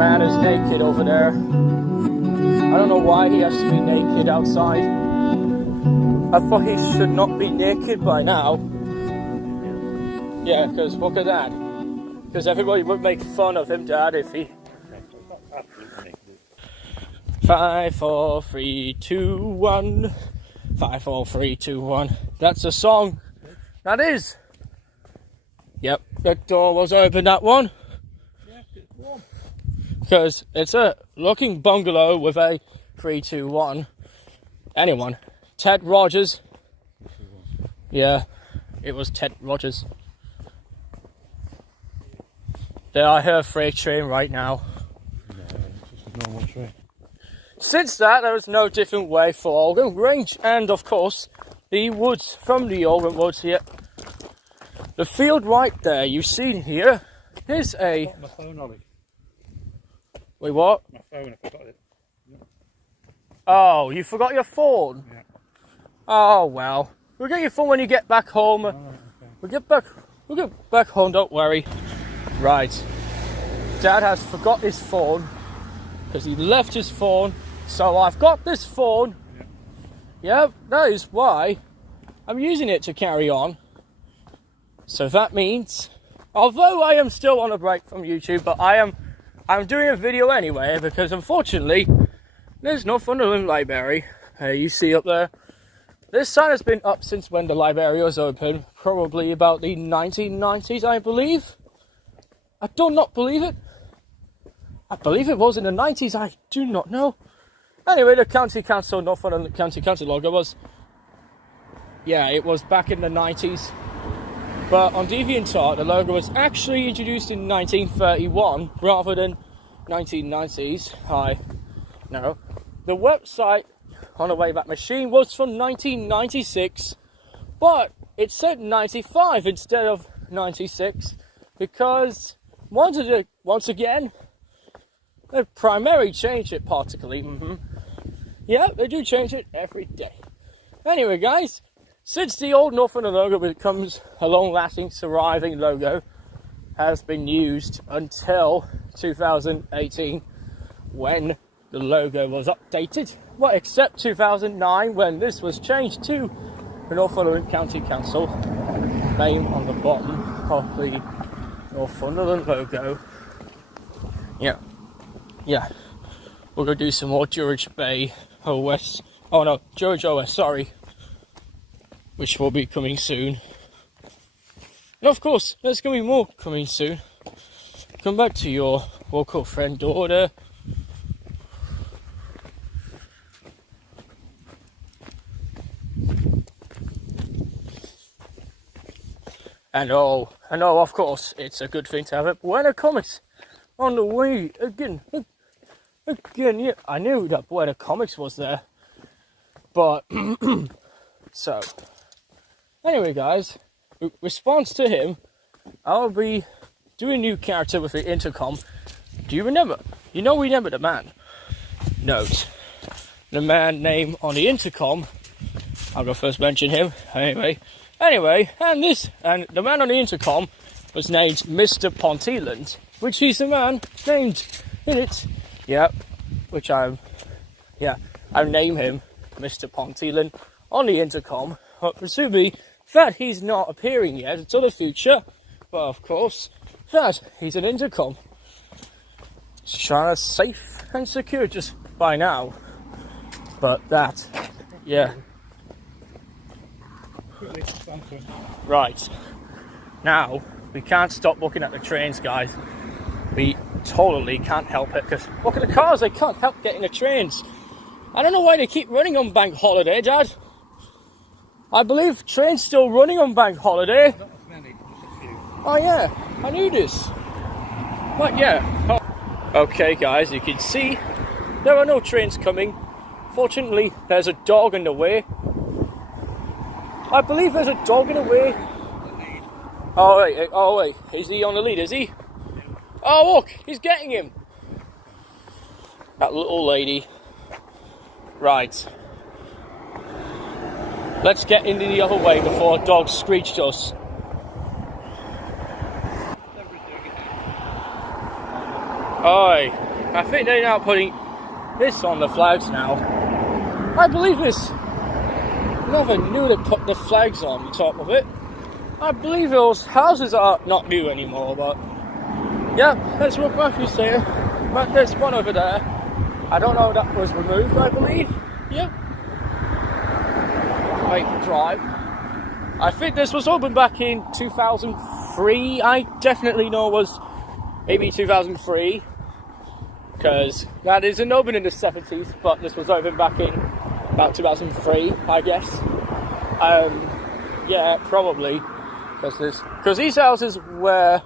man is naked over there. I don't know why he has to be naked outside. I thought he should not be naked by now. Yeah, because look at that. Because everybody would make fun of him, Dad, if he... 5, 4, 3, 2, 1. 5, 4, 3, 2, 1. That's a song. That is. Yep, the door was open, that one. Yeah, it's warm. Because it's a looking bungalow with a 3, 2, 1. Anyone? Ted Rogers. Yeah, it was Ted Rogers. There, I hear a freight train right now. No, it's just a normal train. Since that, there is no different way for Oldham Grange, and of course, the woods from the Oldham Woods here. The field right there you see here is a... My phone, Ollie. Wait, what? My phone, I forgot it. Yeah. Oh, you forgot your phone? Yeah. Oh, well. We'll get your phone when you get back home. Oh, okay. We'll get back home, don't worry. Right. Dad has forgot his phone because he left his phone. So I've got this phone. Yeah, that is why I'm using it to carry on. So that means, although I am still on a break from YouTube, but I'm doing a video anyway because unfortunately there's no Sunderland Library. You see up there. This sign has been up since when the library was open, probably about the 1990s, I believe. I do not believe it. I believe it was in the 90s, I do not know. Anyway, the County Council, Northumberland County Council logo was, yeah, it was back in the 90s. But on DeviantArt, the logo was actually introduced in 1931 rather than 1990s. I know. The website on the Wayback Machine was from 1996, but it said 95 instead of 96 because once again, they primarily changed it particularly. Yeah, they do change it every day. Anyway, guys, since the old Northumberland logo becomes a long-lasting, surviving logo, has been used until 2018, when the logo was updated. Well, except 2009, when this was changed to the Northumberland County Council name on the bottom of the Northumberland logo. Yeah. We're going to do some more George Bay OS. Oh no, George OS, sorry. Which will be coming soon. And of course, there's going to be more coming soon. Come back to your local friend order. And of course, it's a good thing to have it. Buena Comics on the way again. Yeah, I knew that Buena Comics was there. But, so, anyway, guys, in response to him, I'll be doing a new character with the intercom. Do you remember? You know, remember the man? Note, the man name on the intercom. I'll go first mention him. Anyway, and the man on the intercom was named Mr. Ponteland, which is the man named in it. Yeah, I name him Mr. Ponteland on the intercom, but presumably that he's not appearing yet until the future. But of course, that he's an intercom. It's trying to safe and secure just by now. But that, yeah. Right. Now, we can't stop looking at the trains, guys. We totally can't help it, because look at the cars, they can't help getting the trains. I don't know why they keep running on bank holiday, Dad. I believe trains still running on bank holiday. Not many, just a few. Oh yeah, I knew this. But yeah. Okay guys, you can see there are no trains coming. Fortunately, there's a dog in the way. I believe there's a dog in the way. Oh wait, is he on the lead, is he? Oh look, he's getting him. That little lady. Right. Let's get into the other way before a dog screeched us. Oi. I think they're now putting this on the flags now. I believe this. Never knew they put the flags on the top of it. I believe those houses are not new anymore, but yeah, that's what Matthew's saying. But there's one over there. I don't know if that was removed, I believe. Yeah. Maple Drive. I think this was opened back in 2003. I definitely know it was maybe 2003. Because that isn't open in the 70s, but this was opened back in about 2003, I guess. Yeah, probably. Because these houses were,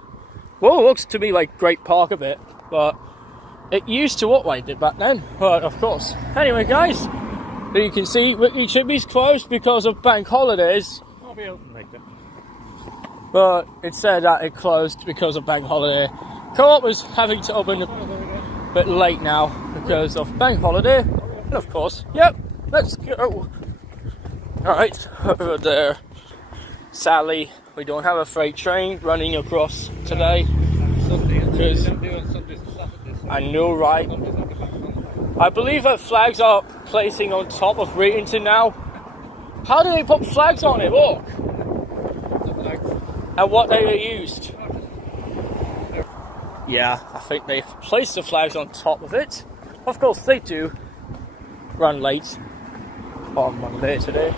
well, it looks to me like Great Park a bit, but it used to look like it back then, but of course. Anyway, guys, you can see Whitley Chippy's closed because of bank holidays. I'll be open later. But it said that it closed because of bank holiday. Co-op was having to open a bit late now because of bank holiday, and of course, yep, let's go. Alright, over there. Sadly, we don't have a freight train running across today. Because I know, right? I believe that flags are placing on top of Reissue now. How do they put flags on it? Look! And what they are used. Yeah, I think they've placed the flags on top of it. Of course, they do run late on Monday today.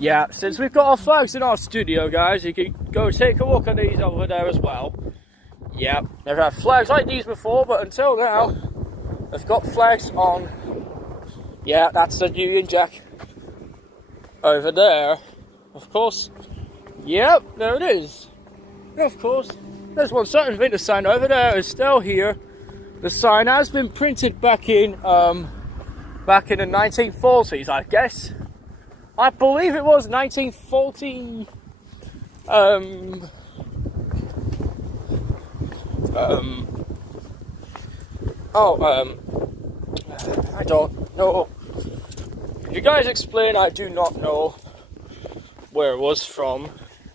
Yeah, since we've got our flags in our studio, guys, you can go take a look at these over there as well. Yeah, they've had flags like these before, but until now, they've got flags on. Yeah, that's the Union Jack over there. Of course. Yep, there it is. Of course. There's one certain thing, the sign over there is still here. The sign has been printed back in the 1940s, I guess. I believe it was 1940. I don't know. If you guys explain, I do not know where it was from.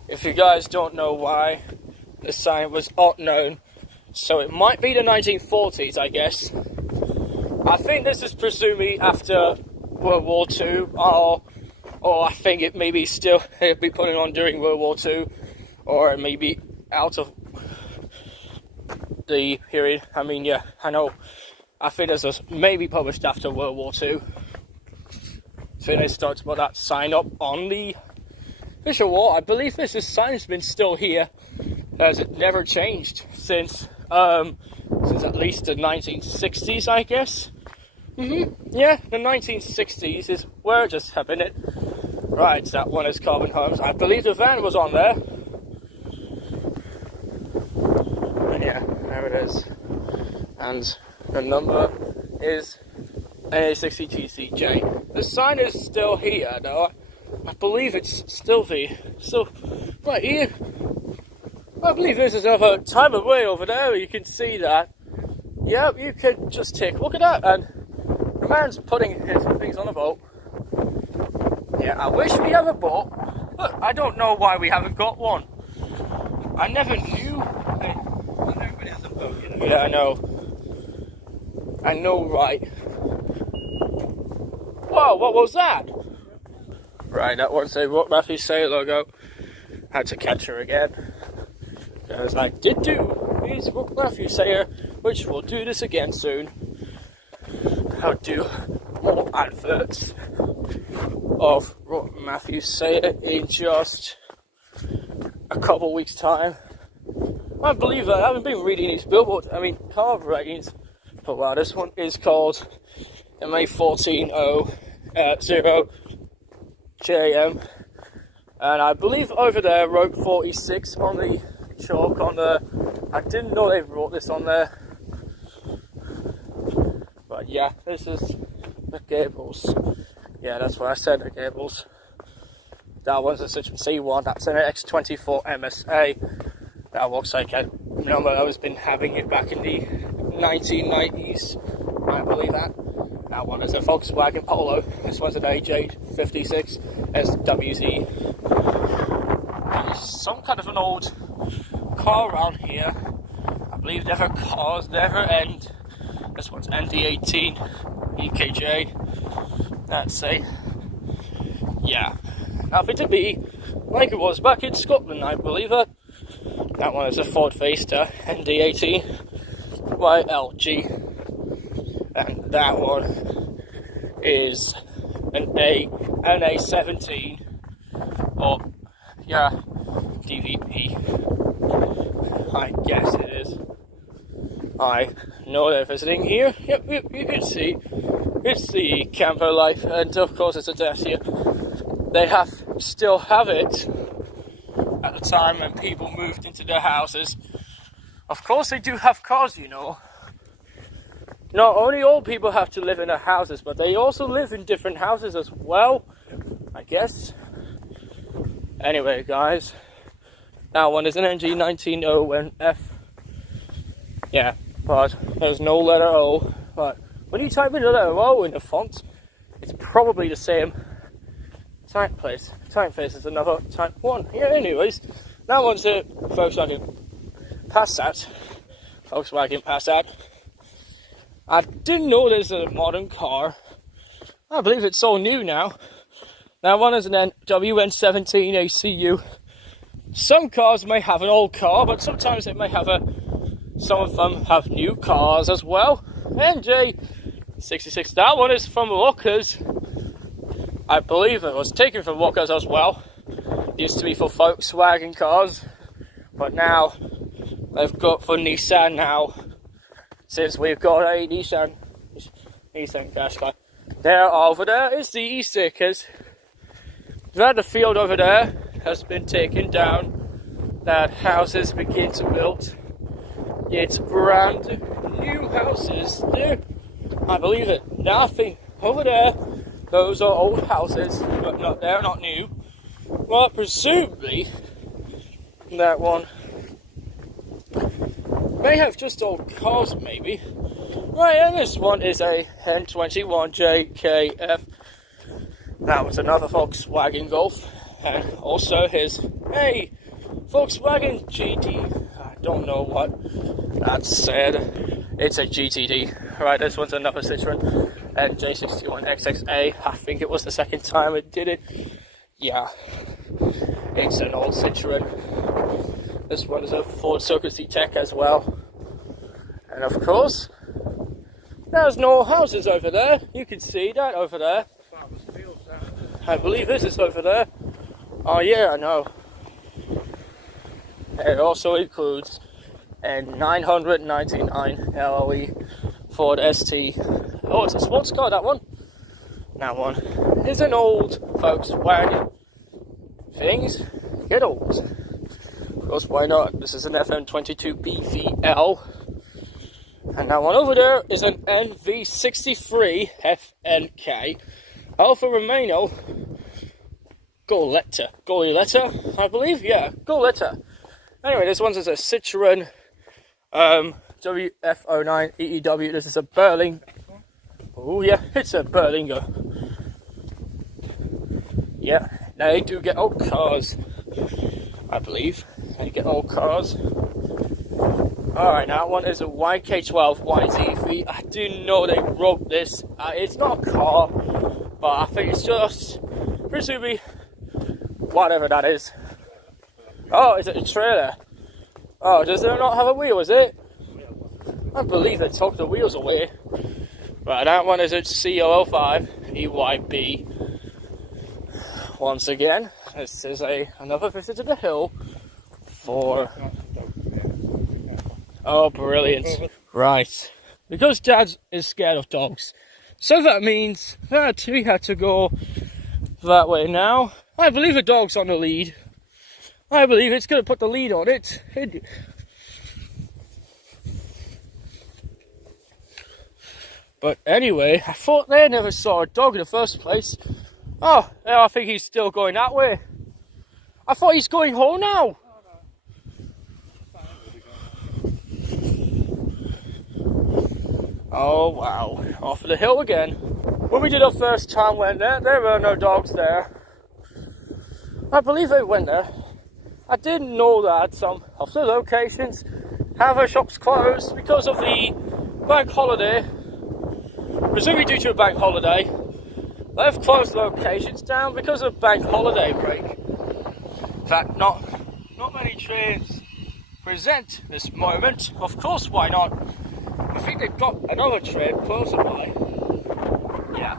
If you guys don't know why the sign was unknown, so it might be the 1940s, I guess. I think this is presumably after World War II, or I think it may be still it'll be putting on during World War II, or it may be out of the period. I mean, yeah, I know. I think this was maybe published after World War II. I think they started to put that sign up on the official wall. I believe this sign's been still here, as it never changed since at least the 1960s, I guess. Yeah, the 1960s is where it just happened. It. Right, that one is Carbon Homes. I believe the van was on there. And yeah, there it is. And the number is A60TCJ. The sign is still here, though. I believe it's still right here. I believe this is over time away over there. You can see that. Yep, you can just take a look at that. And the man's putting his things on a boat. Yeah, I wish we had a boat, but I don't know why we haven't got one. I never knew. Everybody has a boat, you know. Yeah, I know. I know, right. Whoa, what was that? Right, that was a What Matthew Say logo. Had to catch her again. Because I did do his What Matthew Sayer, which we'll do this again soon. I'll do more adverts of What Matthew Sayer in just a couple weeks' time. I believe that. I haven't been reading these billboard, car ratings. But wow, this one is called MA140JM. And I believe over there wrote 46 on the chalk on the. I didn't know they wrote this on there. But yeah, this is the Gables. Yeah, that's what I said, the Gables. That one's a Citroen C1, that's an X24 MSA. That looks like a number that has been having it back in the 1990s. I believe that. That one is a Volkswagen Polo. This one's an AJ56 SWZ. There's some kind of an old car around here. I believe never cars never end. This one's ND18 EKJ. That's a, yeah, happy to be like it was back in Scotland, I believe it. That one is a Ford Fiesta ND18 YLG, and that one is an NA17 or yeah DVP. I guess it is. I know they're visiting here. Yep, you can see it's the camper life, and of course it's a Dacia. They still have it at the time when people moved into their houses. Of course they do have cars, you know. Not only old people have to live in their houses, but they also live in different houses as well, I guess. Anyway, guys, that one is an NG190NF. Yeah, but there's no letter O. But when you type in the letter O in the font, it's probably the same typeface. Typeface is another type 1. Yeah, anyways, that one's a Volkswagen Passat. I didn't know there's a modern car. I believe it's all new now. That one is an WN17 ACU. Some cars may have an old car, but sometimes they may have some of them have new cars as well. NJ66, that one is from Lockers. I believe it was taken from Lockers as well. It used to be for Volkswagen cars, but now they've got for Nissan now. Since we've got a Nissan Qashqai. There over there is the e-stickers. That the field over there has been taken down. That houses begin to build. It's brand new houses there. I believe it. Nothing over there. Those are old houses, but they're not new. Well, presumably that one may have just old cars, maybe. Right, and this one is a N21JKF. That was another Volkswagen Golf, and also his Volkswagen GT. I don't know what that said. It's a GTD. Right, this one's another Citroen NJ61XXA. I think it was the second time it did it. Yeah, it's an old Citroen. This one is a Ford Circus Tech as well. And of course, there's no houses over there. You can see that over there. I believe this is over there. Oh yeah, I know. It also includes a 999 LOE Ford ST. Oh, it's a sports car, that one. That one is an old Volkswagen. Things get old. Of course, why not? This is an FM22 BVL. And that one over there is an NV63 FNK Alfa Romeo Goletta, I believe. Yeah, Goletta. Anyway, this one's a Citroen WF09 EEW. This is a Berlingo. Oh yeah, it's a Berlingo. Yeah, they do get old cars, I believe. They get old cars. Alright, now that one is a YK12YZ3. I do know they wrote this. It's not a car, but I think it's just, presumably, whatever that is. Oh, is it a trailer? Oh, does it not have a wheel, is it? I believe they took the wheels away. Right, that one is a COL5 EYB. Once again, this is another visit to the hill for... Oh, brilliant. Right. Because Dad is scared of dogs, so that means that we had to go that way now. I believe the dog's on the lead. I believe it's going to put the lead on it. But anyway, I thought they never saw a dog in the first place. Oh, I think he's still going that way. I thought he's going home now. Oh wow. off the hill again. When we did our first time went there were no dogs there. I believe they went there. I didn't know that some of the locations have their shops closed because of the bank holiday. Presumably due to a bank holiday. They've closed locations down because of bank holiday break. In fact, not many trains present this moment. Of course, why not? I think they've got another train closer by. Yeah,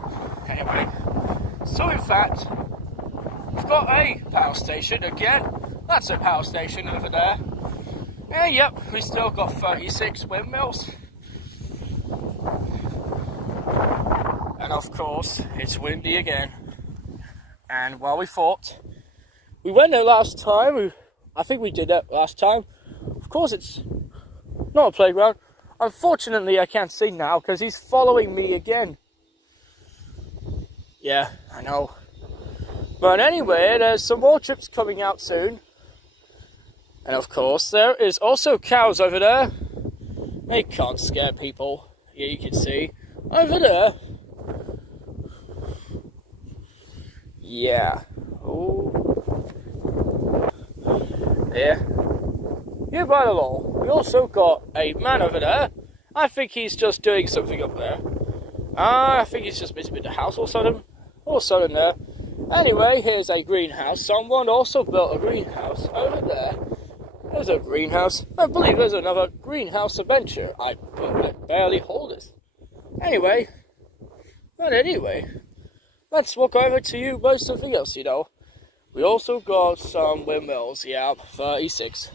anyway. So in fact, we've got a power station again. That's a power station over there. And yep, we still got 36 windmills. And of course, it's windy again. And while we fought, we went there last time. I think we did that last time. Of course, it's not a playground. Unfortunately, I can't see now because he's following me again. Yeah, I know. But anyway, there's some more trips coming out soon. And of course, there is also cows over there. They can't scare people. Yeah, you can see. Over there. Yeah. Oh. There. Here by the law, we also got a man over there. I think he's just doing something up there. I think he's just busy with the house or something. Or something there. Anyway, here's a greenhouse. Someone also built a greenhouse over there. There's a greenhouse. I believe there's another greenhouse adventure. I barely hold it. Anyway, let's walk over to you about something else, you know. We also got some windmills. Yeah, 36.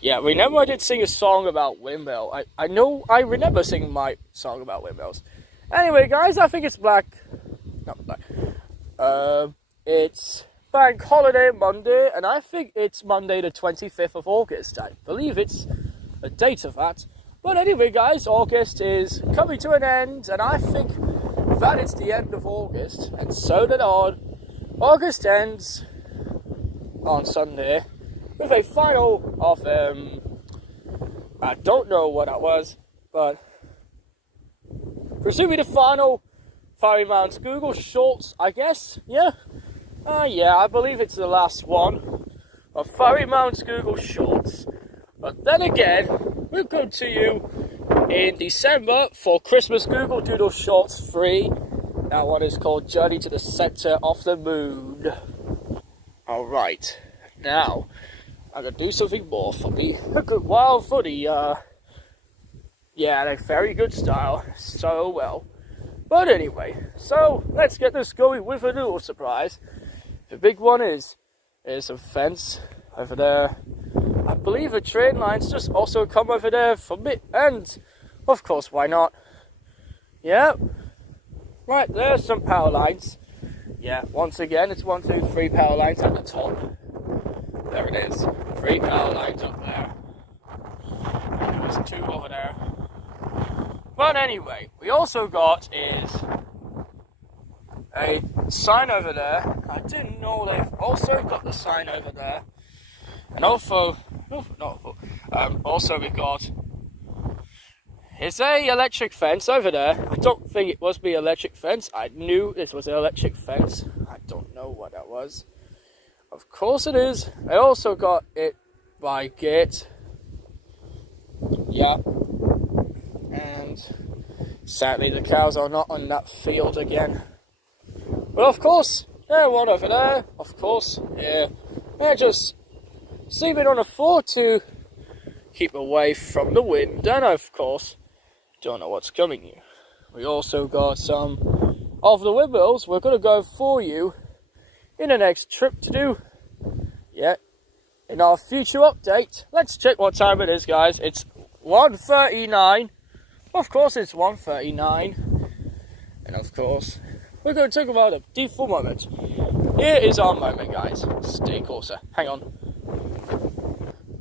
Yeah, remember I did sing a song about windmill. I know, I remember singing my song about windmills. Anyway, guys, I think it's not black. It's Bank Holiday Monday, and I think it's Monday the 25th of August. I believe it's a date of that. But anyway, guys, August is coming to an end, and I think that it's the end of August. And so that on, August ends on Sunday with a final of, I don't know what that was, but presumably the final Fiery Mounts Google Shorts, I guess, yeah? Yeah, I believe it's the last one of Fiery Mounts Google Shorts. But then again, we'll come to you in December for Christmas Google Doodle Shorts 3. That one is called Journey to the Center of the Moon. Alright, now, I'm going to do something more for me. A good while for the, yeah, a very good style, so well. But anyway, so let's get this going with a little surprise. The big one is, there's a fence over there. I believe the train lines just also come over there from it, and of course, why not? Yeah, right, there's some power lines. Yeah, once again, it's 1, 2, 3 power lines at the top. There it is, 3 power lines up there. There's 2 over there. But anyway, we also got is a sign over there. I didn't know they've also got the sign over there. And also, also we got, it's a electric fence over there. I don't think it must be electric fence. I knew this was an electric fence. I don't know what that was. Of course it is. I also got it by gate. Yeah. And sadly the cows are not on that field again. But of course, they're one over there. Of course, yeah. They're just sleeping on the floor to keep away from the wind. And of course, don't know what's coming here. We also got some of the windmills we're going to go for you in the next trip to do. Yeah, in our future update. Let's check what time it is, guys. It's 1:39. Of course, it's 1:39. And of course, we're going to talk about a default moment. Here is our moment, guys. Stay closer. Hang on.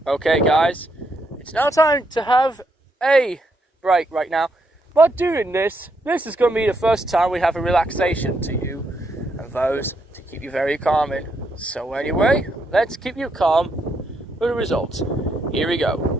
Okay, guys. It's now time to have a break right now. But doing this is going to be the first time we have a relaxation to you and those to keep you very calming. So anyway, let's keep you calm for the results. Here we go.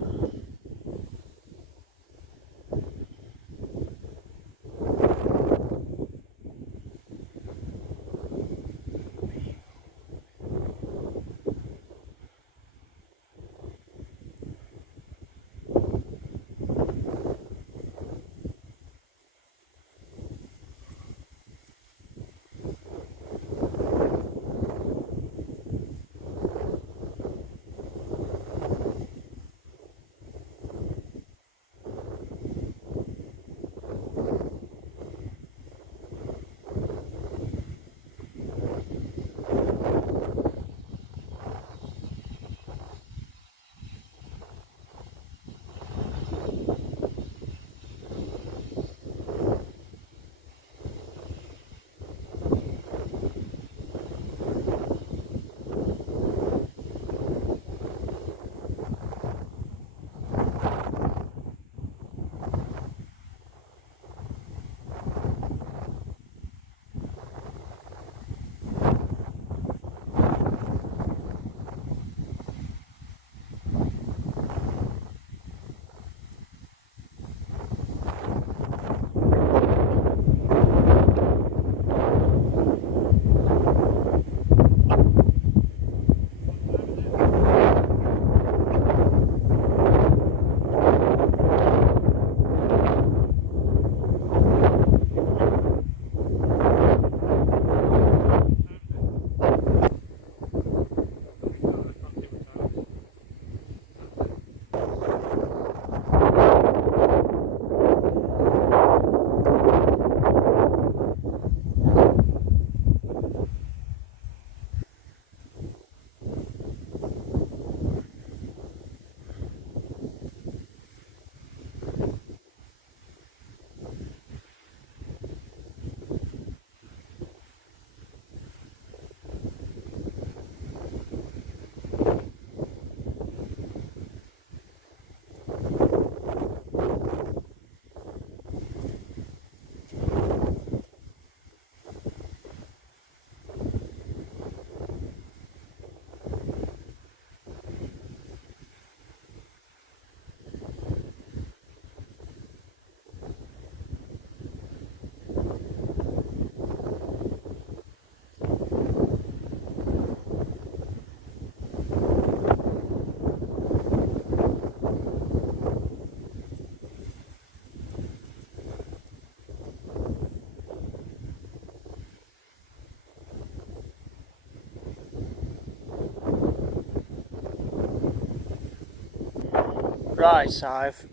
Right, I've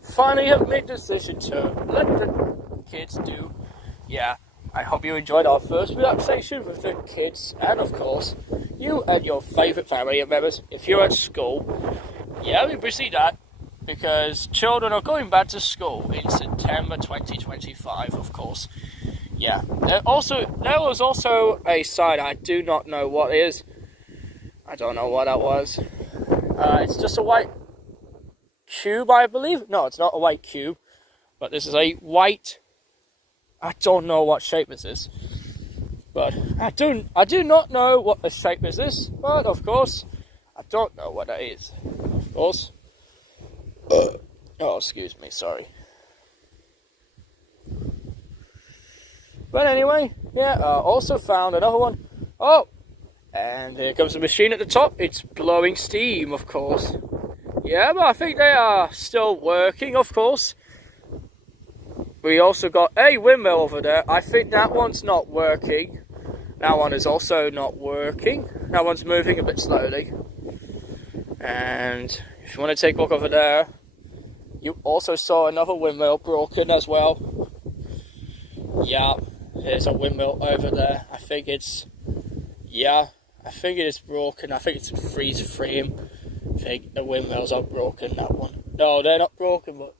finally have made the decision to let the kids do. Yeah, I hope you enjoyed our first relaxation with the kids, and of course, you and your favourite family members. If you're at school, yeah, we proceed that, because children are going back to school in September 2025, of course. Yeah, there was also a sign, I do not know what it is. I don't know what that was. It's just a white cube, I believe. No, it's not a white cube, but this is a white, I don't know what shape this is. But I do not know what the shape is this, but of course, I don't know what that is. Of course. Oh, excuse me, sorry. But anyway, yeah, also found another one. Oh, and here comes the machine at the top. It's blowing steam, of course. Yeah, but I think they are still working, of course. We also got a windmill over there. I think that one's not working. That one is also not working. That one's moving a bit slowly. And if you want to take a look over there, you also saw another windmill broken as well. Yeah, there's a windmill over there. I think it is broken. I think it's a freeze frame. I think the windmills are broken, that one. No, they're not broken, but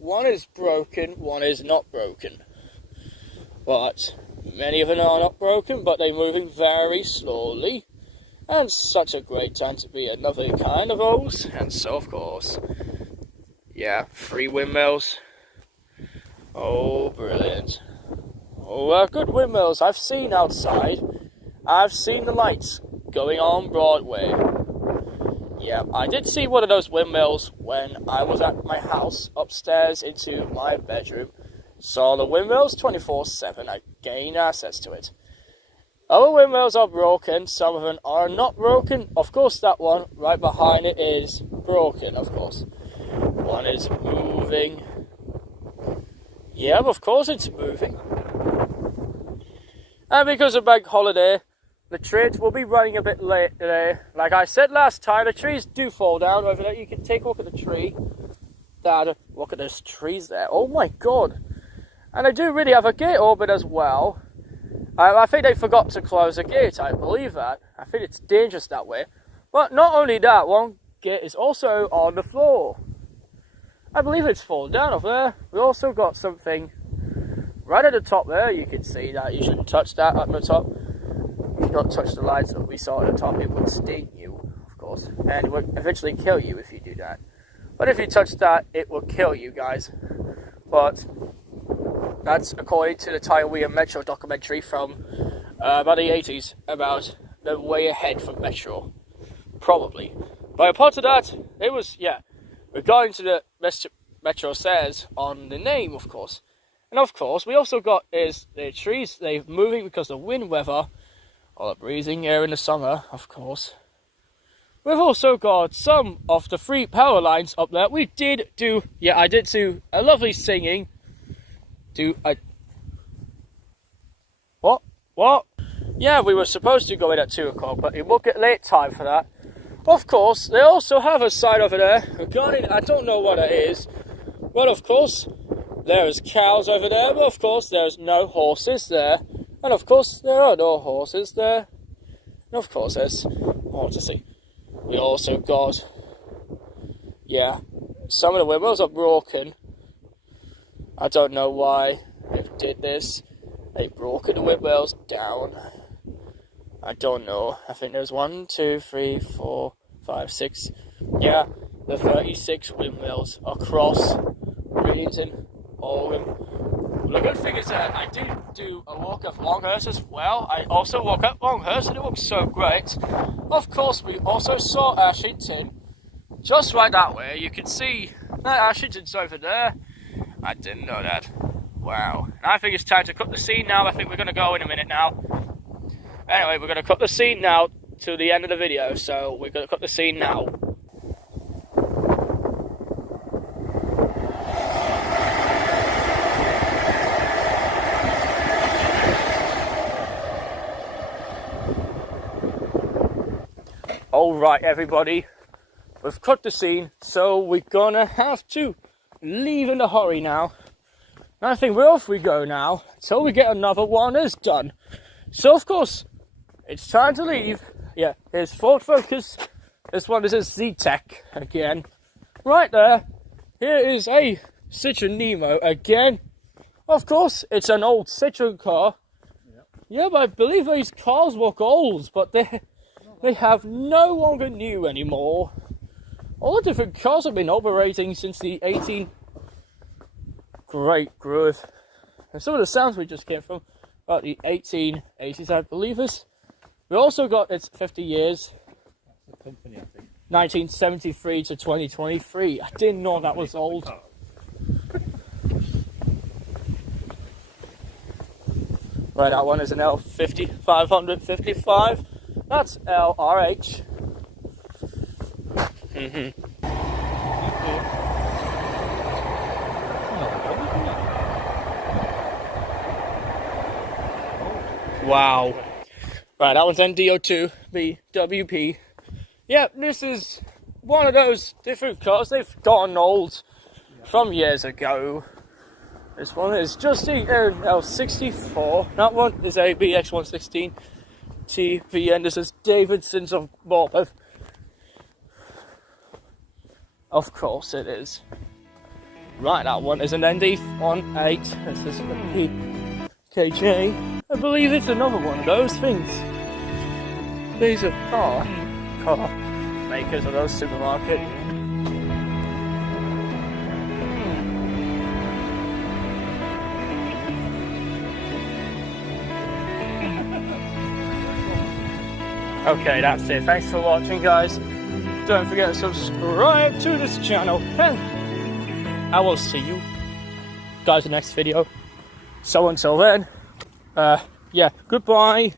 one is broken, one is not broken. But many of them are not broken, but they're moving very slowly. And such a great time to be another kind of those. And so, of course, yeah, 3 windmills. Oh, brilliant. Oh, good windmills I've seen outside. I've seen the lights going on Broadway. Yeah, I did see one of those windmills when I was at my house upstairs into my bedroom. Saw the windmills 24/7. I gained access to it. Other windmills are broken. Some of them are not broken. Of course, that one right behind it is broken, of course. One is moving. Yeah, of course it's moving. And because of bank holiday, the trains will be running a bit late today. Like I said last time, the trees do fall down over there. You can take a look at the tree. Dad, look at those trees there. Oh my god. And they do really have a gate open as well. I think they forgot to close the gate, I believe that. I think it's dangerous that way. But not only that, one gate is also on the floor. I believe it's fallen down over there. We also got something right at the top there. You can see that. You shouldn't touch that at the top. You should not touch the lights that we saw at the top. It would sting you, of course. And it would eventually kill you if you do that. But if you touch that, it will kill you guys. But that's according to the Taiwan Metro documentary from about the 80s about the way ahead from Metro. Probably. But apart from that, it was, yeah, regarding to the Metro says on the name, of course. And of course, we also got is the trees, they're moving because of wind weather, or the breezing air in the summer, of course. We've also got some of the 3 power lines up there. We did do, yeah, I did do a lovely singing. What? Yeah, we were supposed to go in at 2 o'clock, but it will get late time for that. Of course, they also have a sign over there regarding, I don't know what it is, but of course, there's cows over there, but of course, there's no horses there, and of course, there are no horses there, and of course, there's more to see. We also got, yeah, some of the windmills are broken. I don't know why they did this. They've broken the windmills down. I don't know. I think there's 1, 2, 3, 4, 5, 6. Yeah, the 36 windmills across Readington, Oregon. The good thing is that I did do a walk up Longhurst as well. I also walked up Longhurst and it looks so great. Of course, we also saw Ashington just right that way. You can see that Ashington's over there. I didn't know that. Wow. And I think it's time to cut the scene now. I think we're going to go in a minute now. Anyway, we're going to cut the scene now to the end of the video. So we're going to cut the scene now. Alright everybody. we've cut the scene, so we're gonna have to leave in a hurry now. And I think we're off we go now, until we get another one is done. So of course, it's time to leave. Yeah, here's Ford Focus. This one is a Z-Tech again. Right there, here is a Citroen Nemo again. Of course, it's an old Citroen car. Yeah, but I believe these cars look old, but they have no longer new anymore. All the different cars have been operating since the 18... Great groove. And some of the sounds we just came from about the 1880s, I believe this. We also got its 50 years. That's the company, I think. 1973 to 2023. I didn't know that was old. Right, that one is an L50 555. That's LRH. Wow. Right, that one's NDO2, BWP. Yeah, this is one of those different cars. They've gotten old from years ago. This one is just the L64. That one is a BX116 TVN. This is Davidson's of Bournemouth. Of course it is. Right, that one is an ND18. This is a PKJ. I believe it's another one of those things. These are car makers of those supermarket. Okay, that's it. Thanks for watching, guys. Don't forget to subscribe to this channel, and I will see you guys in the next video. So until then, yeah, goodbye.